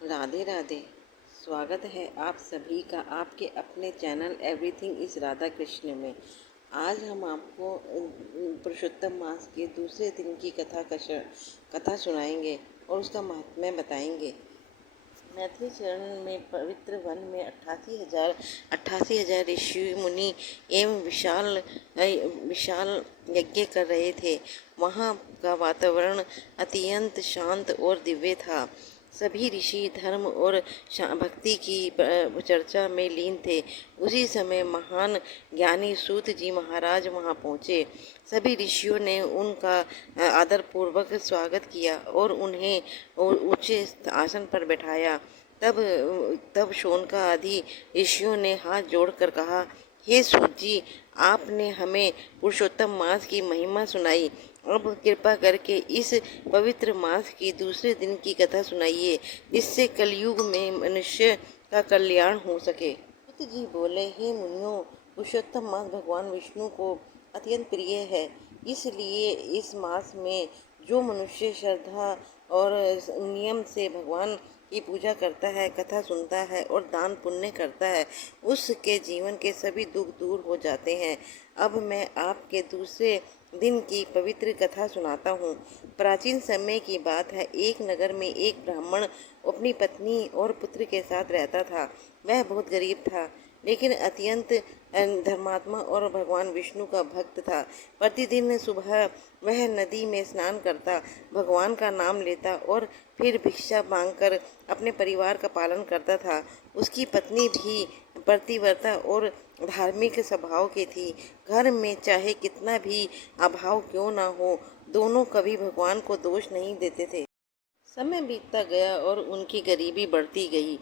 राधे राधे। स्वागत है आप सभी का आपके अपने channel everything is Radha Krishna में। आज हम आपको पुरुषोत्तम मास के दूसरे दिन की कथा सुनाएंगे और उसका महात्म्य बताएंगे। मैथिली चरण में पवित्र वन में 88,000 ऋषि मुनि एवं विशाल विशाल यज्ञ कर रहे थे। वहाँ का वातावरण अत्यंत शांत और दिव्य था। सभी ऋषि धर्म और भक्ति की चर्चा में लीन थे। उसी समय महान ज्ञानी सूत जी महाराज वहां पहुंचे। सभी ऋषियों ने उनका आदरपूर्वक स्वागत किया और उन्हें ऊंचे आसन पर बैठाया। तब शौनका आदि ऋषियों ने हाथ जोड़कर कहा, हे सूत जी, आपने हमें पुरुषोत्तम मास की महिमा सुनाई। अब कृपा करके इस पवित्र मास की दूसरे दिन की कथा सुनाइए, जिससे कलयुग में मनुष्य का कल्याण हो सके। सूत जी बोले, हे मुनियों, पुरुषोत्तम मास भगवान विष्णु को अत्यंत प्रिय है। इसलिए इस मास में जो मनुष्य श्रद्धा और नियम से भगवान की पूजा करता है, कथा सुनता है और दान पुण्य करता है, उसके जीवन के सभी दुख दूर हो जाते हैं। अब मैं आपके दूसरे दिन की पवित्र कथा सुनाता हूँ। प्राचीन समय की बात है। एक नगर में एक ब्राह्मण अपनी पत्नी और पुत्र के साथ रहता था। वह बहुत गरीब था, लेकिन अत्यंत धर्मात्मा और भगवान विष्णु का भक्त था। प्रतिदिन सुबह वह नदी में स्नान करता, भगवान का नाम लेता और फिर भिक्षा मांगकर अपने परिवार का पालन करता था। उसकी पत्नी भी पतिव्रता और धार्मिक स्वभाव की थी। घर में चाहे कितना भी अभाव क्यों ना हो, दोनों कभी भगवान को दोष नहीं देते थे। समय बीतता गया और उनकी गरीबी बढ़ती गई।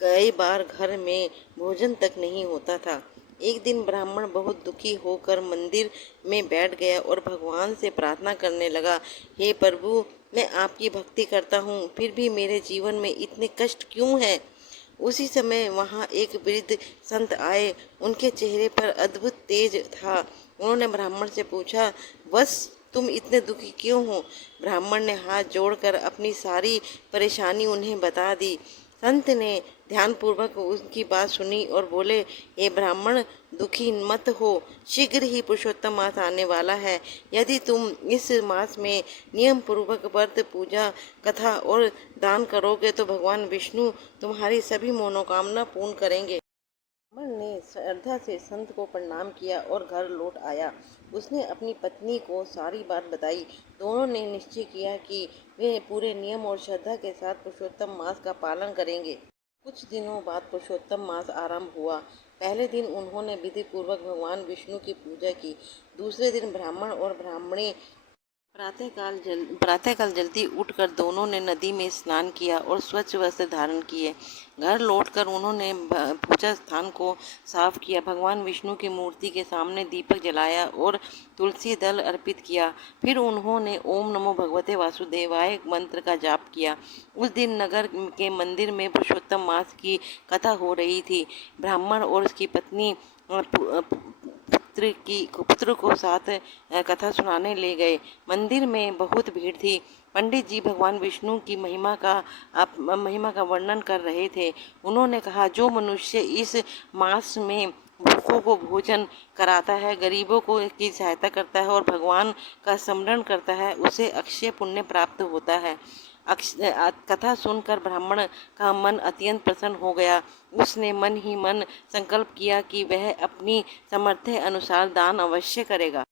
कई बार घर में भोजन तक नहीं होता था। एक दिन ब्राह्मण बहुत दुखी होकर मंदिर में बैठ गया और भगवान से प्रार्थना करने लगा, हे प्रभु, मैं आपकी भक्ति करता हूँ, फिर भी मेरे जीवन में इतने कष्ट क्यों हैं? उसी समय वहाँ एक वृद्ध संत आए। उनके चेहरे पर अद्भुत तेज था। उन्होंने ब्राह्मण से पूछा, बस तुम इतने दुखी क्यों हो? ब्राह्मण ने हाथ जोड़कर अपनी सारी परेशानी उन्हें बता दी। संत ने ध्यानपूर्वक उनकी बात सुनी और बोले, हे ब्राह्मण, दुखी मत हो, शीघ्र ही पुरुषोत्तम मास आने वाला है। यदि तुम इस मास में नियम पूर्वक व्रत, पूजा, कथा और दान करोगे तो भगवान विष्णु तुम्हारी सभी मनोकामना पूर्ण करेंगे। ब्राह्मण ने श्रद्धा से संत को प्रणाम किया और घर लौट आया। उसने अपनी पत्नी को सारी बात बताई। दोनों ने निश्चय किया कि वे पूरे नियम और श्रद्धा के साथ पुरुषोत्तम मास का पालन करेंगे। कुछ दिनों बाद पुरुषोत्तम मास आरंभ हुआ। पहले दिन उन्होंने विधि पूर्वक भगवान विष्णु की पूजा की। दूसरे दिन ब्राह्मण और ब्राह्मणी प्रातःकाल जल्दी उठकर दोनों ने नदी में स्नान किया और स्वच्छ वस्त्र धारण किए। घर लौटकर उन्होंने पूजा स्थान को साफ किया, भगवान विष्णु की मूर्ति के सामने दीपक जलाया और तुलसी दल अर्पित किया। फिर उन्होंने ओम नमो भगवते वासुदेवाय मंत्र का जाप किया। उस दिन नगर के मंदिर में पुरुषोत्तम मास की कथा हो रही थी। ब्राह्मण और उसकी पत्नी पुत्र को साथ कथा सुनाने ले गए। मंदिर में बहुत भीड़ थी। पंडित जी भगवान विष्णु की महिमा का वर्णन कर रहे थे। उन्होंने कहा, जो मनुष्य इस मास में भूखों को भोजन कराता है, गरीबों को की सहायता करता है और भगवान का स्मरण करता है, उसे अक्षय पुण्य प्राप्त होता है। कथा सुनकर ब्राह्मण का मन अत्यंत प्रसन्न हो गया। उसने मन ही मन संकल्प किया कि वह अपनी सामर्थ्य अनुसार दान अवश्य करेगा।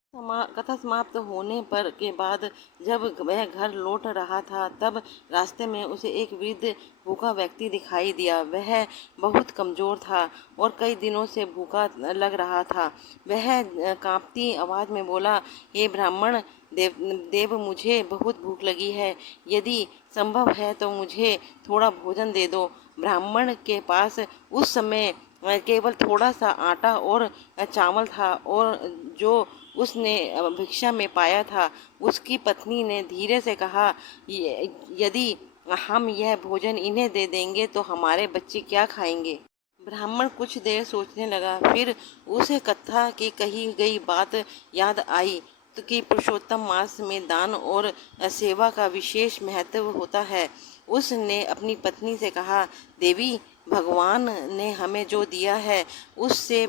कथा समाप्त होने पर के बाद जब वह घर लौट रहा था, तब रास्ते में उसे एक वृद्ध भूखा व्यक्ति दिखाई दिया। वह बहुत कमजोर था और कई दिनों से भूखा लग रहा था। वह कांपती आवाज में बोला, हे ब्राह्मण देव, मुझे बहुत भूख लगी है। यदि संभव है तो मुझे थोड़ा भोजन दे दो। ब्राह्मण के पास उस समय केवल थोड़ा सा आटा और चावल था और जो उसने भिक्षा में पाया था। उसकी पत्नी ने धीरे से कहा, यदि हम यह भोजन इन्हें दे देंगे तो हमारे बच्चे क्या खाएंगे? ब्राह्मण कुछ देर सोचने लगा। फिर उसे कथा की कही गई बात याद आई तो कि पुरुषोत्तम मास में दान और सेवा का विशेष महत्व होता है। उसने अपनी पत्नी से कहा, देवी, भगवान ने हमें जो दिया है उससे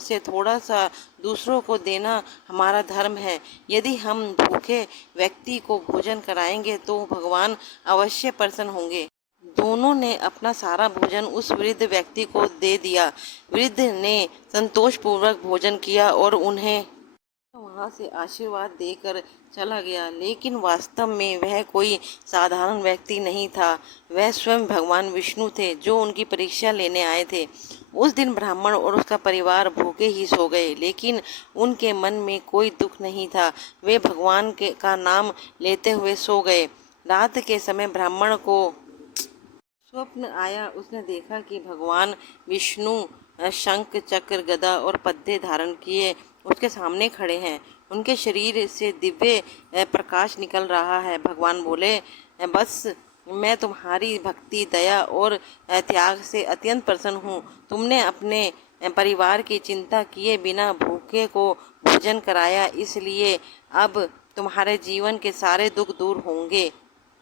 से थोड़ा सा दूसरों को देना हमारा धर्म है। यदि हम भूखे व्यक्ति को भोजन कराएंगे तो भगवान अवश्य प्रसन्न होंगे। दोनों ने अपना सारा भोजन उस वृद्ध व्यक्ति को दे दिया। वृद्ध ने संतोषपूर्वक भोजन किया और उन्हें वहां से आशीर्वाद देकर चला गया। लेकिन वास्तव में वह कोई साधारण व्यक्ति नहीं था। वह स्वयं भगवान विष्णु थे, जो उनकी परीक्षा लेने आए थे। उस दिन ब्राह्मण और उसका परिवार भूखे ही सो गए, लेकिन उनके मन में कोई दुख नहीं था। वे भगवान का नाम लेते हुए सो गए। रात के समय ब्राह्मण को स्वप्न आया। उसने देखा कि भगवान विष्णु शंख, चक्र, गदा और पद्मे धारण किए उसके सामने खड़े हैं। उनके शरीर से दिव्य प्रकाश निकल रहा है। भगवान बोले, बस मैं तुम्हारी भक्ति, दया और त्याग से अत्यंत प्रसन्न हूँ। तुमने अपने परिवार की चिंता किए बिना भूखे को भोजन कराया, इसलिए अब तुम्हारे जीवन के सारे दुख दूर होंगे।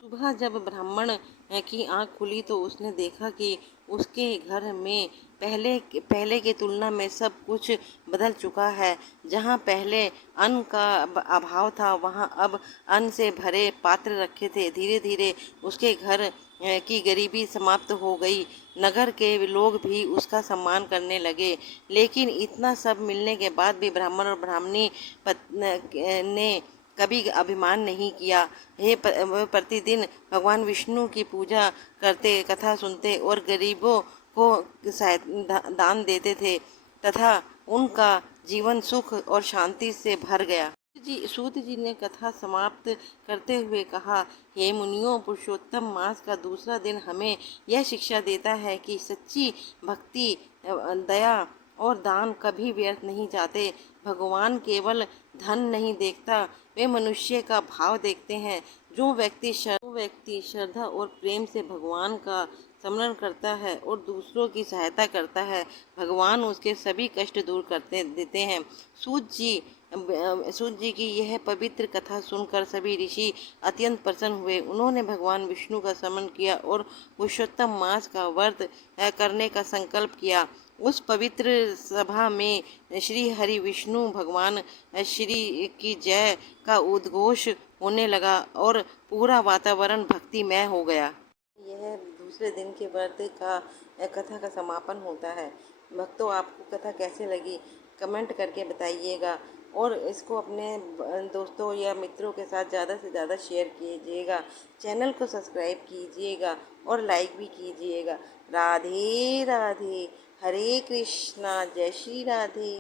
सुबह जब ब्राह्मण की आंख खुली तो उसने देखा कि उसके घर में पहले की तुलना में सब कुछ बदल चुका है। जहाँ पहले अन्न का अभाव था, वहाँ अब अन्न से भरे पात्र रखे थे। धीरे धीरे उसके घर की गरीबी समाप्त हो गई। नगर के लोग भी उसका सम्मान करने लगे। लेकिन इतना सब मिलने के बाद भी ब्राह्मण और ब्राह्मणी ने कभी अभिमान नहीं किया। वह प्रतिदिन भगवान विष्णु की पूजा करते, कथा सुनते और गरीबों को दान देते थे तथा उनका जीवन सुख और शांति से भर गया। सूत जी ने कथा समाप्त करते हुए कहा, हे मुनियों, पुरुषोत्तम मास का दूसरा दिन हमें यह शिक्षा देता है कि सच्ची भक्ति, दया और दान कभी व्यर्थ नहीं जाते। भगवान केवल धन नहीं देखता, वे मनुष्य का भाव देखते हैं। जो व्यक्ति श्रद्धा और प्रेम से भगवान का स्मरण करता है और दूसरों की सहायता करता है, भगवान उसके सभी कष्ट दूर करते देते हैं। सूत जी की यह पवित्र कथा सुनकर सभी ऋषि अत्यंत प्रसन्न हुए। उन्होंने भगवान विष्णु का स्मरण किया और पुरुषोत्तम मास का व्रत करने का संकल्प किया। उस पवित्र सभा में श्री हरि विष्णु भगवान श्री की जय का उद्घोष होने लगा और पूरा वातावरण भक्तिमय हो गया। यह दूसरे दिन के व्रत का कथा का समापन होता है। भक्तों, आपको कथा कैसे लगी कमेंट करके बताइएगा और इसको अपने दोस्तों या मित्रों के साथ ज़्यादा से ज़्यादा शेयर कीजिएगा। चैनल को सब्सक्राइब कीजिएगा और लाइक भी कीजिएगा। राधे राधे, हरे कृष्णा, जय श्री राधे।